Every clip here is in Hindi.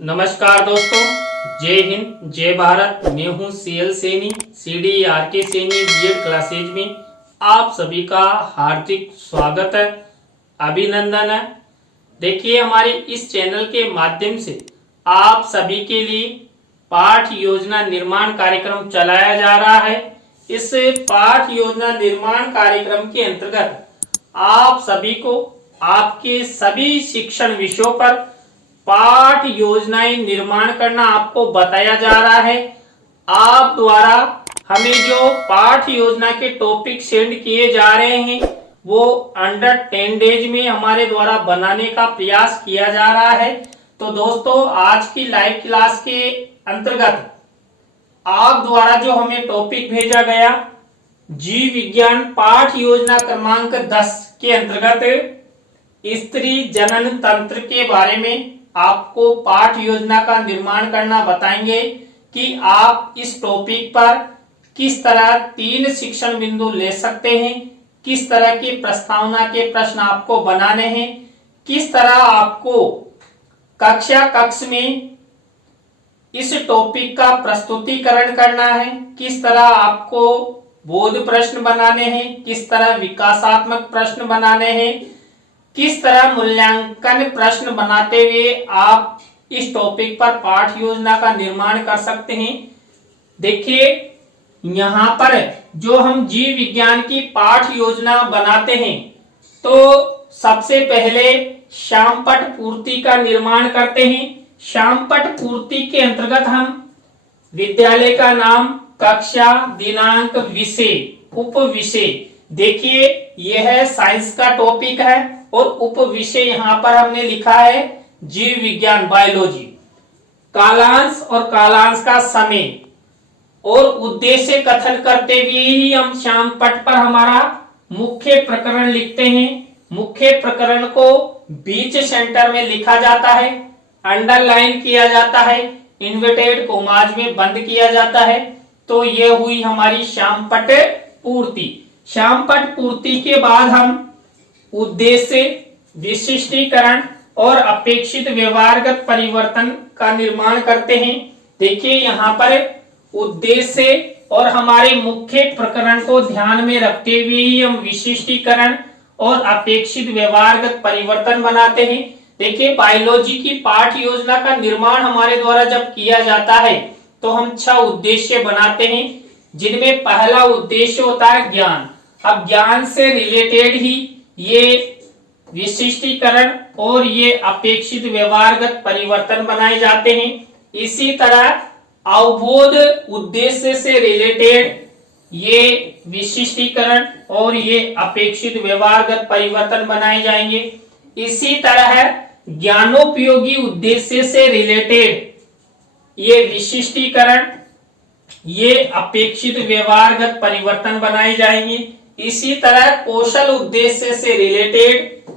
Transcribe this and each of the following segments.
नमस्कार दोस्तों, जय हिंद जय भारत। मैं हूं CL Saini, CDERK Saini BEd classes में आप सभी का हार्दिक स्वागत है, अभिनंदन है। देखिए, हमारे इस चैनल के माध्यम से आप सभी के लिए पाठ योजना निर्माण कार्यक्रम चलाया जा रहा है। इस पाठ योजना निर्माण कार्यक्रम के अंतर्गत आप सभी को आपके सभी शिक्षण विषयों पर पाठ योजनाएं निर्माण करना आपको बताया जा रहा है। आप द्वारा हमें जो पाठ योजना के टॉपिक सेंड किए जा रहे हैं वो अंडर 10 डेज में हमारे द्वारा बनाने का प्रयास किया जा रहा है। तो दोस्तों, आज की लाइव क्लास के अंतर्गत आप द्वारा जो हमें टॉपिक भेजा गया, जीव विज्ञान पाठ योजना क्रमांक 10 के अंतर्गत स्त्री जनन तंत्र के बारे में आपको पाठ योजना का निर्माण करना बताएंगे कि आप इस टॉपिक पर किस तरह 3 शिक्षण बिंदु ले सकते हैं, किस तरह की प्रस्तावना के प्रश्न आपको बनाने हैं, किस तरह आपको कक्ष में इस टॉपिक का प्रस्तुतिकरण करना है, किस तरह आपको बोध प्रश्न बनाने हैं, किस तरह विकासात्मक प्रश्न बनाने हैं, किस तरह मूल्यांकन प्रश्न बनाते हुए आप इस टॉपिक पर पाठ योजना का निर्माण कर सकते हैं। देखिए, यहाँ पर जो हम जीव विज्ञान की पाठ योजना बनाते हैं तो सबसे पहले शामपट पूर्ति का निर्माण करते हैं। शामपट पूर्ति के अंतर्गत हम विद्यालय का नाम, कक्षा, दिनांक, विषय, उप विषय, देखिए यह साइंस का टॉपिक है और उप विषय यहाँ पर हमने लिखा है जीव विज्ञान बायोलॉजी, कालांश और कालांश का समय और उद्देश्य कथन करते हुए ही हम शामपट पर हमारा मुख्य प्रकरण लिखते हैं। मुख्य प्रकरण को बीच सेंटर में लिखा जाता है, अंडरलाइन किया जाता है, इन्वर्टेड कोमाज में बंद किया जाता है। तो ये हुई हमारी शामपट पूर्ति। शामपट पूर्ति के बाद हम उद्देश्य, विशिष्टीकरण और अपेक्षित व्यवहारगत परिवर्तन का निर्माण करते हैं। देखिए, यहाँ पर उद्देश्य और हमारे मुख्य प्रकरण को ध्यान में रखते हुए ही हम विशिष्टीकरण और अपेक्षित व्यवहारगत परिवर्तन बनाते हैं। देखिए, बायोलॉजी की पाठ योजना का निर्माण हमारे द्वारा जब किया जाता है तो हम 6 उद्देश्य बनाते हैं, जिनमें पहला उद्देश्य होता है ज्ञान। अब ज्ञान से रिलेटेड ही ये विशिष्टीकरण और ये अपेक्षित व्यवहारगत परिवर्तन बनाए जाते हैं। इसी तरह अवबोध उद्देश्य से रिलेटेड ये विशिष्टीकरण और ये अपेक्षित व्यवहारगत परिवर्तन बनाए जाएंगे। इसी तरह ज्ञानोपयोगी उद्देश्य से रिलेटेड ये विशिष्टीकरण, ये अपेक्षित व्यवहारगत परिवर्तन बनाए जाएंगे। इसी तरह कौशल उद्देश्य से रिलेटेड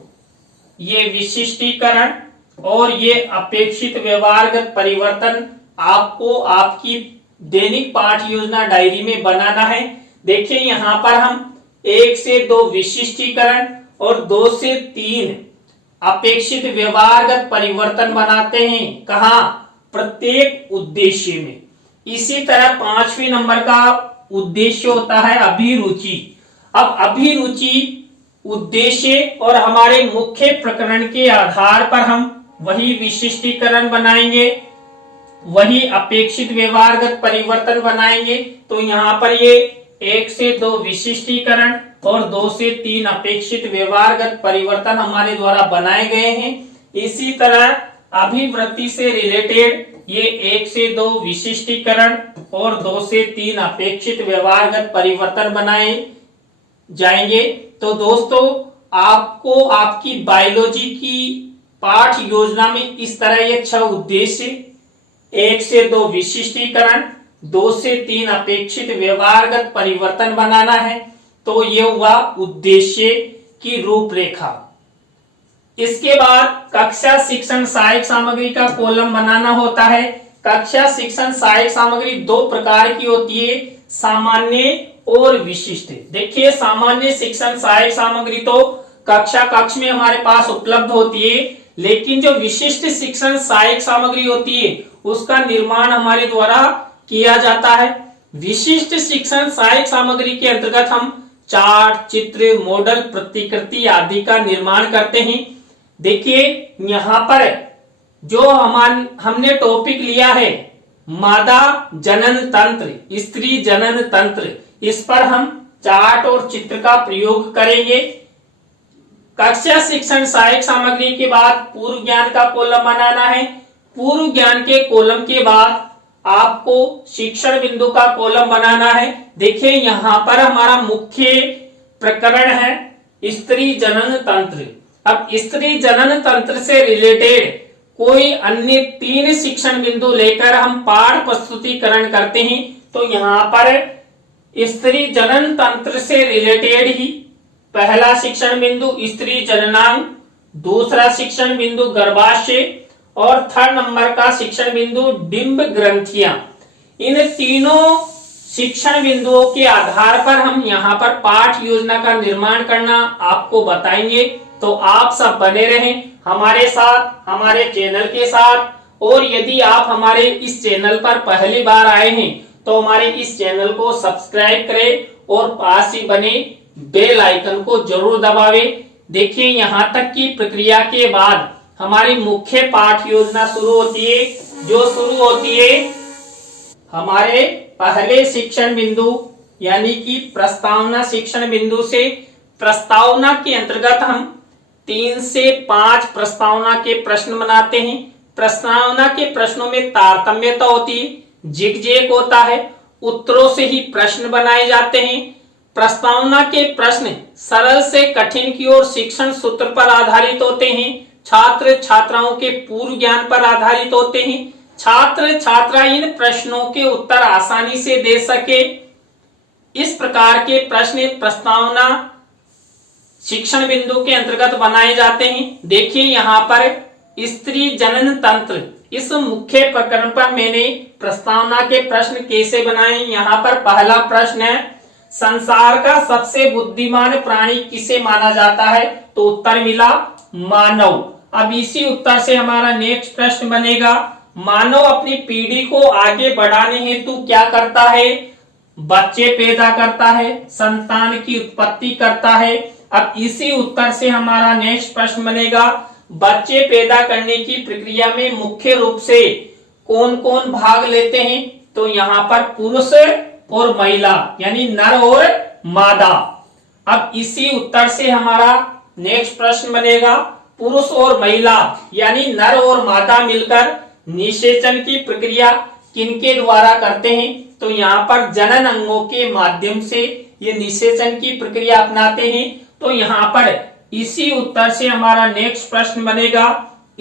ये विशिष्टीकरण और ये अपेक्षित व्यवहारगत परिवर्तन आपको आपकी दैनिक पाठ योजना डायरी में बनाना है। देखिए, यहाँ पर हम 1 से 2 विशिष्टीकरण और 2 से 3 अपेक्षित व्यवहारगत परिवर्तन बनाते हैं। कहाँ? प्रत्येक उद्देश्य में। इसी तरह 5वें नंबर का उद्देश्य होता है अभिरुचि। अब अभिरुचि उद्देश्य और हमारे मुख्य प्रकरण के आधार पर हम वही विशिष्टीकरण बनाएंगे, वही अपेक्षित व्यवहारगत परिवर्तन बनाएंगे। तो यहाँ पर ये 1 से 2 विशिष्टीकरण और 2 से 3 अपेक्षित व्यवहारगत परिवर्तन हमारे द्वारा बनाए गए हैं। इसी तरह अभिवृत्ति से रिलेटेड ये 1 से 2 विशिष्टीकरण और 2 से 3 अपेक्षित व्यवहारगत परिवर्तन बनाए जाएंगे। तो दोस्तों, आपको आपकी बायोलॉजी की पाठ योजना में इस तरह ये 6 उद्देश्य, 1 से 2 विशिष्टीकरण, 2 से 3 अपेक्षित व्यवहारगत परिवर्तन बनाना है। तो ये हुआ उद्देश्य की रूपरेखा। इसके बाद कक्षा शिक्षण सहायक सामग्री का कॉलम बनाना होता है। कक्षा शिक्षण सहायक सामग्री 2 प्रकार की होती है, सामान्य और विशिष्ट। देखिए, सामान्य शिक्षण सहायक सामग्री तो कक्षा कक्ष में हमारे पास उपलब्ध होती है, लेकिन जो विशिष्ट शिक्षण सहायक सामग्री होती है उसका निर्माण हमारे द्वारा किया जाता है। विशिष्ट शिक्षण सहायक सामग्री के अंतर्गत हम चार्ट, चित्र, मॉडल, प्रतिकृति आदि का निर्माण करते हैं। देखिए यहाँ पर जो हमने टॉपिक लिया है मादा जनन तंत्र, स्त्री जनन तंत्र, इस पर हम चार्ट और चित्र का प्रयोग करेंगे। कक्षा शिक्षण सहायक सामग्री के बाद पूर्व ज्ञान का कॉलम बनाना है। पूर्व ज्ञान के कॉलम के बाद आपको शिक्षण बिंदु का कॉलम बनाना है। देखिए यहाँ पर हमारा मुख्य प्रकरण है स्त्री जनन तंत्र। अब स्त्री जनन तंत्र से रिलेटेड कोई अन्य 3 शिक्षण बिंदु लेकर हम पाठ प्रस्तुतिकरण करते हैं। तो यहाँ पर स्त्री जनन तंत्र से रिलेटेड ही पहला शिक्षण बिंदु स्त्री जननांग, दूसरा शिक्षण बिंदु गर्भाशय और 3rd नंबर का शिक्षण बिंदु डिंब ग्रंथियां। इन तीनों शिक्षण बिंदुओं के आधार पर हम यहाँ पर पाठ योजना का निर्माण करना आपको बताएंगे। तो आप सब बने रहें हमारे साथ, हमारे चैनल के साथ। और यदि आप हमारे इस चैनल पर पहली बार आए हैं तो हमारे इस चैनल को सब्सक्राइब करें और पास ही बने बेल आइकन को जरूर दबावें। देखिए यहाँ तक की प्रक्रिया के बाद हमारी मुख्य पाठ योजना शुरू होती है, जो शुरू होती है हमारे पहले शिक्षण बिंदु यानी कि प्रस्तावना शिक्षण बिंदु से। प्रस्तावना के अंतर्गत हम 3 से 5 प्रस्तावना के प्रश्न बनाते हैं। प्रस्तावना के प्रश्नों में तारतम्यता होती है, जिगजैग होता है, उत्तरों से ही प्रश्न बनाए जाते हैं। प्रस्तावना के प्रश्न सरल से कठिन की ओर शिक्षण सूत्र पर आधारित होते हैं, छात्र छात्राओं के पूर्व ज्ञान पर आधारित होते हैं। छात्र छात्रा इन प्रश्नों के उत्तर आसानी से दे सके, इस प्रकार के प्रश्न प्रस्तावना शिक्षण बिंदु के अंतर्गत बनाए जाते हैं। देखिए यहाँ पर स्त्री जनन तंत्र इस मुख्य प्रकरण पर मैंने प्रस्तावना के प्रश्न कैसे बनाए। यहाँ पर पहला प्रश्न है संसार का सबसे बुद्धिमान प्राणी किसे माना जाता है? तो उत्तर मिला मानव। अब इसी उत्तर से हमारा नेक्स्ट प्रश्न बनेगा मानव अपनी पीढ़ी को आगे बढ़ाने हेतु क्या करता है? बच्चे पैदा करता है, संतान की उत्पत्ति करता है। अब इसी उत्तर से हमारा नेक्स्ट प्रश्न बनेगा बच्चे पैदा करने की प्रक्रिया में मुख्य रूप से कौन कौन भाग लेते हैं? तो यहाँ पर पुरुष और महिला यानी नर और मादा। अब इसी उत्तर से हमारा नेक्स्ट प्रश्न बनेगा पुरुष और महिला यानी नर और मादा मिलकर निषेचन की प्रक्रिया किनके द्वारा करते हैं? तो यहाँ पर जनन अंगों के माध्यम से ये निषेचन की प्रक्रिया अपनाते हैं। तो यहाँ पर इसी उत्तर से हमारा नेक्स्ट प्रश्न बनेगा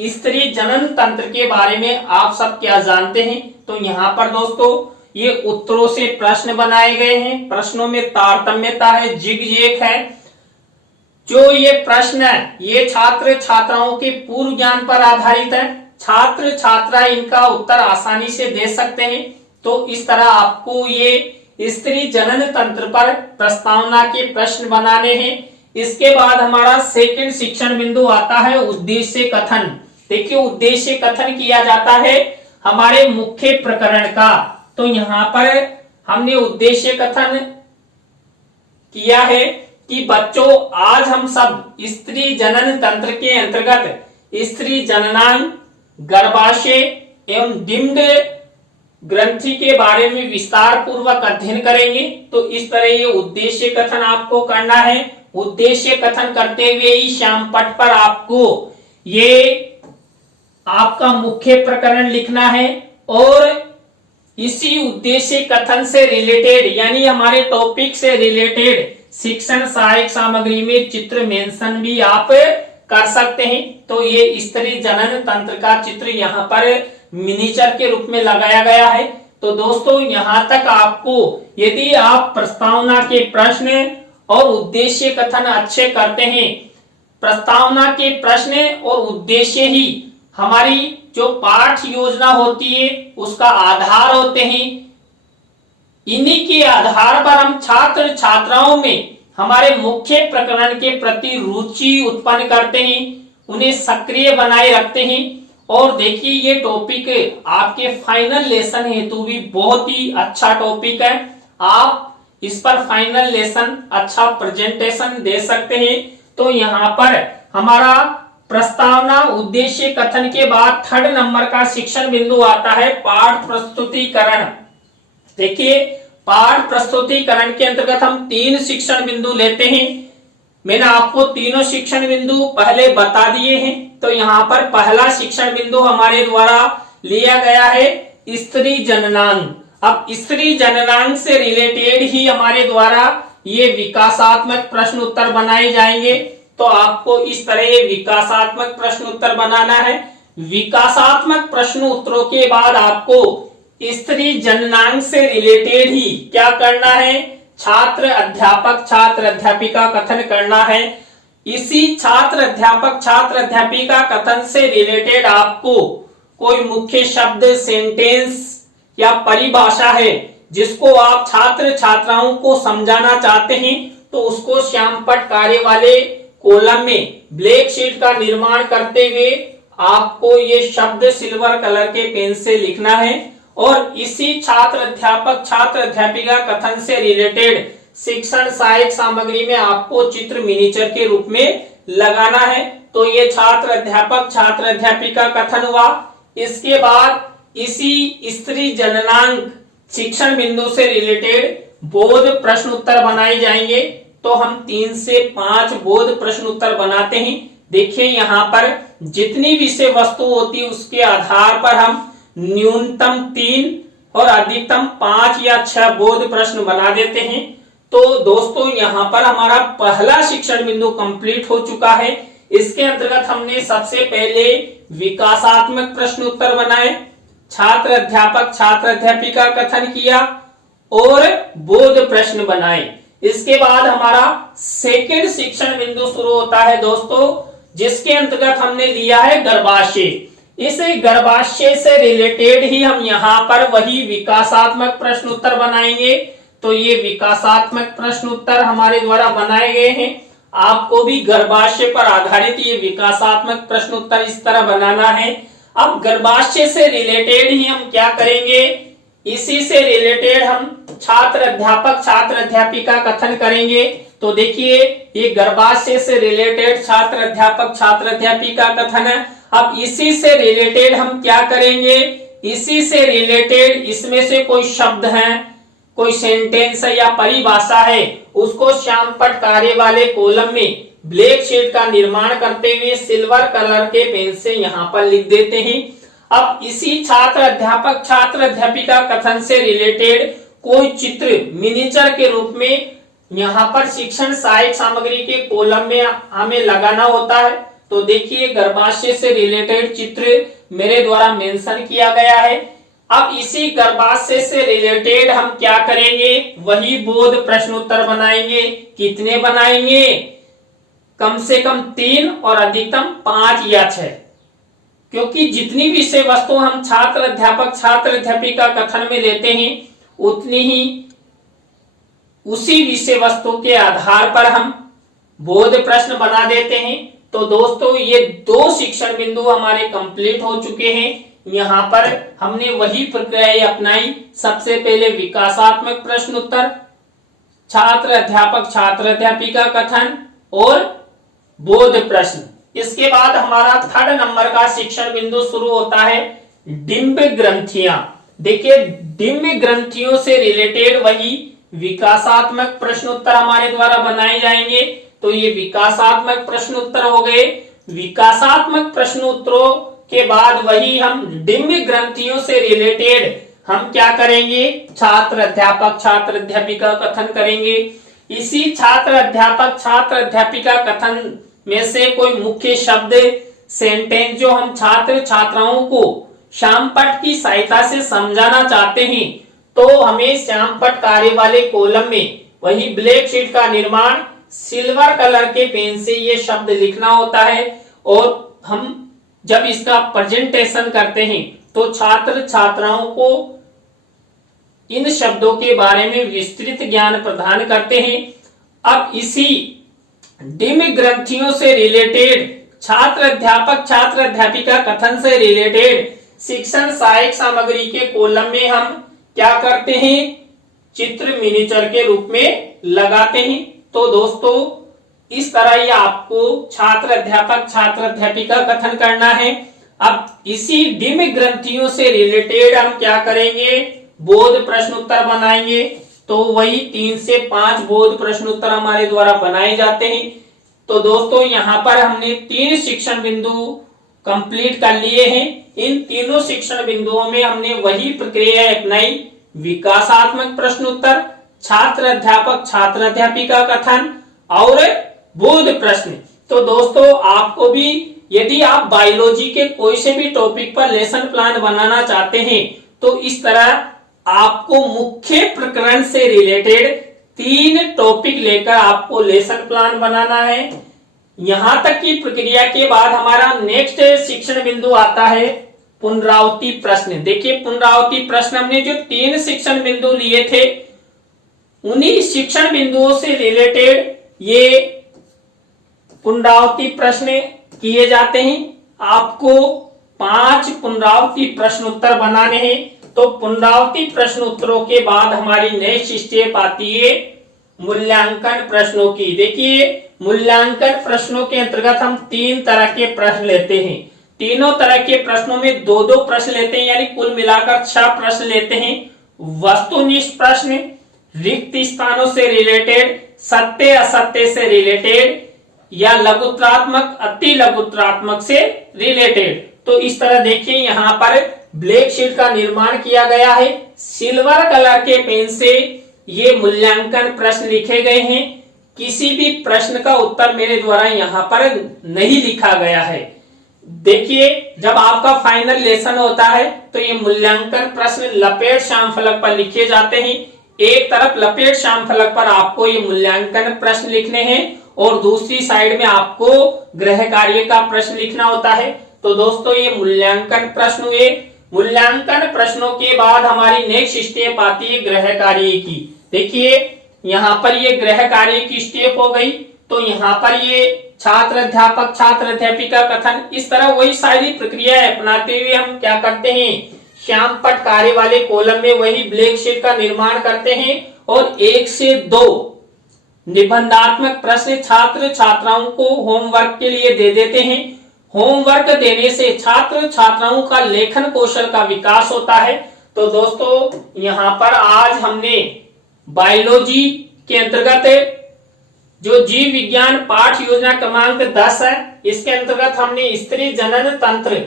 स्त्री जनन तंत्र के बारे में आप सब क्या जानते हैं? तो यहाँ पर दोस्तों ये उत्तरों से प्रश्न बनाए गए हैं, प्रश्नों में तारतम्यता है, जिगजैग है। जो ये प्रश्न है ये छात्र छात्राओं के पूर्व ज्ञान पर आधारित है, छात्र छात्रा इनका उत्तर आसानी से दे सकते हैं। तो इस तरह आपको ये स्त्री जनन तंत्र पर प्रस्तावना के प्रश्न बनाने हैं। इसके बाद हमारा सेकंड शिक्षण बिंदु आता है उद्देश्य कथन। देखिए उद्देश्य कथन किया जाता है हमारे मुख्य प्रकरण का। तो यहाँ पर हमने उद्देश्य कथन किया है कि बच्चों आज हम सब स्त्री जनन तंत्र के अंतर्गत स्त्री जननांग, गर्भाशय एवं डिंब ग्रंथि के बारे में विस्तार पूर्वक अध्ययन करेंगे। तो इस तरह ये उद्देश्य कथन आपको करना है। उद्देश्य कथन करते हुए ही श्याम पट पर आपको ये आपका मुख्य प्रकरण लिखना है और इसी उद्देश्य कथन से रिलेटेड यानी हमारे टॉपिक से रिलेटेड शिक्षण सहायक सामग्री में चित्र मेंशन भी आप कर सकते हैं। तो ये स्त्री जनन तंत्र का चित्र यहाँ पर मिनीचर के रूप में लगाया गया है। तो दोस्तों यहाँ तक आपको यदि आप प्रस्तावना के प्रश्न और उद्देश्य कथन अच्छे करते हैं, प्रस्तावना के प्रश्न और उद्देश्य ही हमारी जो पाठ योजना होती है उसका आधार होते हैं। इन्हीं के आधार पर हम छात्र छात्राओं में हमारे मुख्य प्रकरण के प्रति रुचि उत्पन्न करते हैं उन्हें सक्रिय बनाए रखते हैं। और देखिए ये टॉपिक आपके फाइनल लेसन हेतु भी बहुत ही अच्छा टॉपिक है। आप इस पर फाइनल लेसन अच्छा प्रेजेंटेशन दे सकते हैं। तो यहाँ पर हमारा प्रस्तावना उद्देश्य कथन के बाद 3rd नंबर का शिक्षण बिंदु आता है पाठ प्रस्तुतिकरण। देखिए पाठ प्रस्तुतिकरण के अंतर्गत हम 3 शिक्षण बिंदु लेते हैं। मैंने आपको तीनों शिक्षण बिंदु पहले बता दिए हैं। तो यहाँ पर पहला शिक्षण बिंदु हमारे द्वारा लिया गया है स्त्री जननांग। अब स्त्री जननांग से रिलेटेड ही हमारे द्वारा ये विकासात्मक प्रश्न उत्तर बनाए जाएंगे। तो आपको इस तरह विकासात्मक प्रश्न उत्तर बनाना है। विकासात्मक प्रश्न उत्तरों के बाद आपको स्त्री जननांग से रिलेटेड ही क्या करना है, छात्र अध्यापक छात्र अध्यापिका कथन करना है। इसी छात्र अध्यापक छात्र अध्यापिका कथन से रिलेटेड आपको कोई मुख्य शब्द, सेंटेंस या परिभाषा है जिसको आप छात्र छात्राओं को समझाना चाहते हैं, तो उसको श्यामपट्ट कार्य वाले कॉलम में ब्लैक शीट का निर्माण करते हुए आपको ये शब्द सिल्वर कलर के पेन से लिखना है। और इसी छात्र अध्यापक छात्र अध्यापिका कथन से रिलेटेड शिक्षण सहायक सामग्री में आपको चित्र मिनीचर के रूप में लगाना है। तो ये छात्र अध्यापक छात्र अध्यापिका कथन हुआ। इसके बाद इसी स्त्री जननांग शिक्षण बिंदु से रिलेटेड बोध प्रश्न उत्तर बनाए जाएंगे। तो हम 3 से 5 बोध प्रश्न उत्तर बनाते हैं। देखिए यहाँ पर जितनी विषय वस्तु होती है उसके आधार पर हम न्यूनतम 3 और अधिकतम 5 या 6 बोध प्रश्न बना देते हैं। तो दोस्तों यहाँ पर हमारा पहला शिक्षण बिंदु कंप्लीट हो चुका है। इसके अंतर्गत हमने सबसे पहले विकासात्मक प्रश्न उत्तर बनाए, छात्र अध्यापक छात्र अध्यापिका कथन किया और बोध प्रश्न बनाए। इसके बाद हमारा सेकंड शिक्षण बिंदु शुरू होता है दोस्तों, जिसके अंतर्गत हमने लिया है गर्भाशय। इस गर्भाशय से रिलेटेड ही हम यहाँ पर वही विकासात्मक प्रश्न उत्तर बनाएंगे। तो ये विकासात्मक प्रश्न उत्तर हमारे द्वारा बनाए गए हैं। आपको भी गर्भाशय पर आधारित ये विकासात्मक प्रश्न उत्तर इस तरह बनाना है। अब गर्भाशय से रिलेटेड ही हम क्या करेंगे, इसी से रिलेटेड हम छात्र अध्यापक छात्र अध्यापिका कथन करेंगे। तो देखिए ये गर्भाशय से रिलेटेड छात्र अध्यापक छात्र अध्यापिका कथन है। अब इसी से रिलेटेड हम क्या करेंगे, इसी से रिलेटेड इसमें से कोई शब्द है, कोई सेंटेंस है या परिभाषा है, उसको श्यामपट्ट कार्य वाले कॉलम में ब्लैक शीट का निर्माण करते हुए सिल्वर कलर के पेन से यहाँ पर लिख देते हैं। अब इसी छात्र अध्यापक छात्र अध्यापिका कथन से रिलेटेड कोई चित्र मिनीचर के रूप में यहाँ पर शिक्षण सहायक सामग्री के कॉलम में हमें लगाना होता है। तो देखिए गर्भाशय से रिलेटेड चित्र मेरे द्वारा मेंशन किया गया है। अब इसी गर्भाशय से रिलेटेड हम क्या करेंगे, वही बोध प्रश्न उत्तर बनाएंगे। कितने बनाएंगे, कम से कम 3 और अधिकतम 5 या 6, क्योंकि जितनी विषय वस्तु हम छात्र अध्यापक छात्र अध्यापिका कथन में लेते हैं उतनी ही उसी विषय वस्तु के आधार पर हम बोध प्रश्न बना देते हैं। तो दोस्तों ये 2 शिक्षण बिंदु हमारे कंप्लीट हो चुके हैं। यहाँ पर हमने वही प्रक्रिया अपनाई। सबसे पहले विकासात्मक प्रश्न उत्तर, छात्र अध्यापक छात्र अध्यापिका कथन और बोध प्रश्न। इसके बाद हमारा 3rd नंबर का शिक्षण बिंदु शुरू होता है डिंब ग्रंथियां। देखिए डिंब ग्रंथियों से रिलेटेड वही विकासात्मक प्रश्न उत्तर हमारे द्वारा बनाए जाएंगे। तो ये विकासात्मक प्रश्न उत्तर हो गए। विकासात्मक प्रश्न उत्तरों के बाद वही हम डिंब ग्रंथियों से रिलेटेड हम क्या करेंगे, छात्र अध्यापक छात्र अध्यापिका कथन करेंगे। इसी छात्र अध्यापक छात्र अध्यापिका कथन में से कोई मुख्य शब्द, सेंटेंस जो हम छात्र छात्राओं को श्यामपट्ट की सहायता से समझाना चाहते हैं, तो हमें श्यामपट्ट कार्य वाले कॉलम में वही ब्लैक शीट का निर्माण सिल्वर कलर के पेन से ये शब्द लिखना होता है। और हम जब इसका प्रेजेंटेशन करते हैं तो छात्र छात्राओं को इन शब्दों के बारे में विस्तृत ज्ञान प्रदान करते हैं। अब इसी डिंब ग्रंथियों से रिलेटेड छात्र अध्यापक छात्र अध्यापिका कथन से रिलेटेड शिक्षण सहायक सामग्री के कॉलम में हम क्या करते हैं, चित्र मिनिएचर के रूप में लगाते हैं। तो दोस्तों इस तरह ये आपको छात्र अध्यापिका कथन करना है। अब इसी डिम्ब ग्रंथियों से रिलेटेड हम क्या करेंगे, बोध प्रश्न उत्तर बनाएंगे। तो वही 3 से 5 बोध प्रश्न उत्तर हमारे द्वारा बनाए जाते हैं। तो दोस्तों यहाँ पर हमने 3 शिक्षण बिंदु कंप्लीट कर लिए हैं। इन तीनों शिक्षण बिंदुओं में हमने वही प्रक्रिया अपनाई, विकासात्मक प्रश्न उत्तर, छात्र अध्यापिका कथन और बोध प्रश्न। तो दोस्तों आपको भी यदि आप बायोलॉजी के कोई से भी टॉपिक पर लेसन प्लान बनाना चाहते हैं तो इस तरह आपको मुख्य प्रकरण से रिलेटेड 3 टॉपिक लेकर आपको लेसन प्लान बनाना है। यहां तक की प्रक्रिया के बाद हमारा नेक्स्ट शिक्षण बिंदु आता है पुनरावृत्ति प्रश्न। देखिए पुनरावृत्ति प्रश्न हमने जो 3 शिक्षण बिंदु लिए थे उन्हीं शिक्षण बिंदुओं से रिलेटेड ये पुनरावृत्ति प्रश्न किए जाते हैं। आपको 5 पुनरावृत्ति प्रश्न उत्तर बनाने हैं। तो पुनरावृत्ति प्रश्न उत्तरों के बाद हमारी नेक्स्ट स्टेप आती है मूल्यांकन प्रश्नों की। देखिए मूल्यांकन प्रश्नों के अंतर्गत हम 3 तरह के प्रश्न लेते हैं। तीनों तरह के प्रश्नों में 2-2 प्रश्न लेते हैं, यानी कुल मिलाकर 6 प्रश्न लेते हैं। वस्तुनिष्ठ प्रश्न, रिक्त स्थानों से रिलेटेड, सत्य असत्य से रिलेटेड या लघुत्रात्मक अति लघुत्रात्मक से रिलेटेड। तो इस तरह देखिए यहाँ पर ब्लैक शीट का निर्माण किया गया है। सिल्वर कलर के पेन से ये मूल्यांकन प्रश्न लिखे गए हैं। किसी भी प्रश्न का उत्तर मेरे द्वारा यहाँ पर नहीं लिखा गया है। देखिए जब आपका फाइनल लेसन होता है तो ये मूल्यांकन प्रश्न लपेट श्याम फलक पर लिखे जाते हैं। एक तरफ लपेट श्याम फलक पर आपको ये मूल्यांकन प्रश्न लिखने हैं और दूसरी साइड में आपको गृह कार्य का प्रश्न लिखना होता है। तो दोस्तों ये मूल्यांकन प्रश्न हुए। मूल्यांकन प्रश्नों के बाद हमारी नेक्स्ट स्टेप आती है गृह कार्य की। देखिए यहाँ पर ये गृह कार्य की स्टेप हो गई। तो यहाँ पर ये छात्र अध्यापिका कथन, इस तरह वही सारी प्रक्रिया अपनाते हुए हम क्या करते हैं, श्याम पट कार्य वाले कॉलम में वही ब्लैक शीट का निर्माण करते हैं और 1 से 2 निबंधात्मक प्रश्न छात्र छात्राओं को होमवर्क के लिए दे देते हैं। होमवर्क देने से छात्र छात्राओं का लेखन कौशल का विकास होता है। तो दोस्तों यहाँ पर आज हमने बायोलॉजी के अंतर्गत जो जीव विज्ञान पाठ योजना क्रमांक 10 है, इसके अंतर्गत हमने स्त्री जनन तंत्र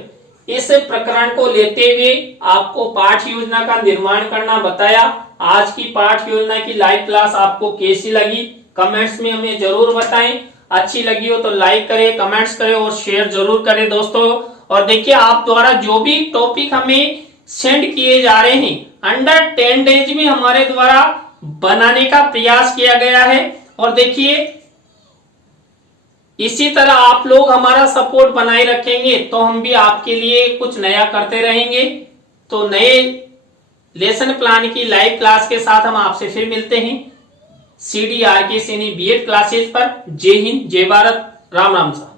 इस प्रकरण को लेते हुए आपको पाठ योजना का निर्माण करना बताया। आज की पाठ योजना की लाइव क्लास आपको कैसी लगी कमेंट्स में हमें जरूर बताएं। अच्छी लगी हो तो लाइक करें, कमेंट्स करें और शेयर जरूर करें दोस्तों। और देखिए आप द्वारा जो भी टॉपिक हमें सेंड किए जा रहे हैं अंडर 10 डेज में हमारे द्वारा बनाने का प्रयास किया गया है। और देखिए इसी तरह आप लोग हमारा सपोर्ट बनाए रखेंगे तो हम भी आपके लिए कुछ नया करते रहेंगे। तो नए लेसन प्लान की लाइव क्लास के साथ हम आपसे फिर मिलते हैं CDRK सैनी BEd क्लासेज पर। जय हिंद, जय भारत, राम राम सा।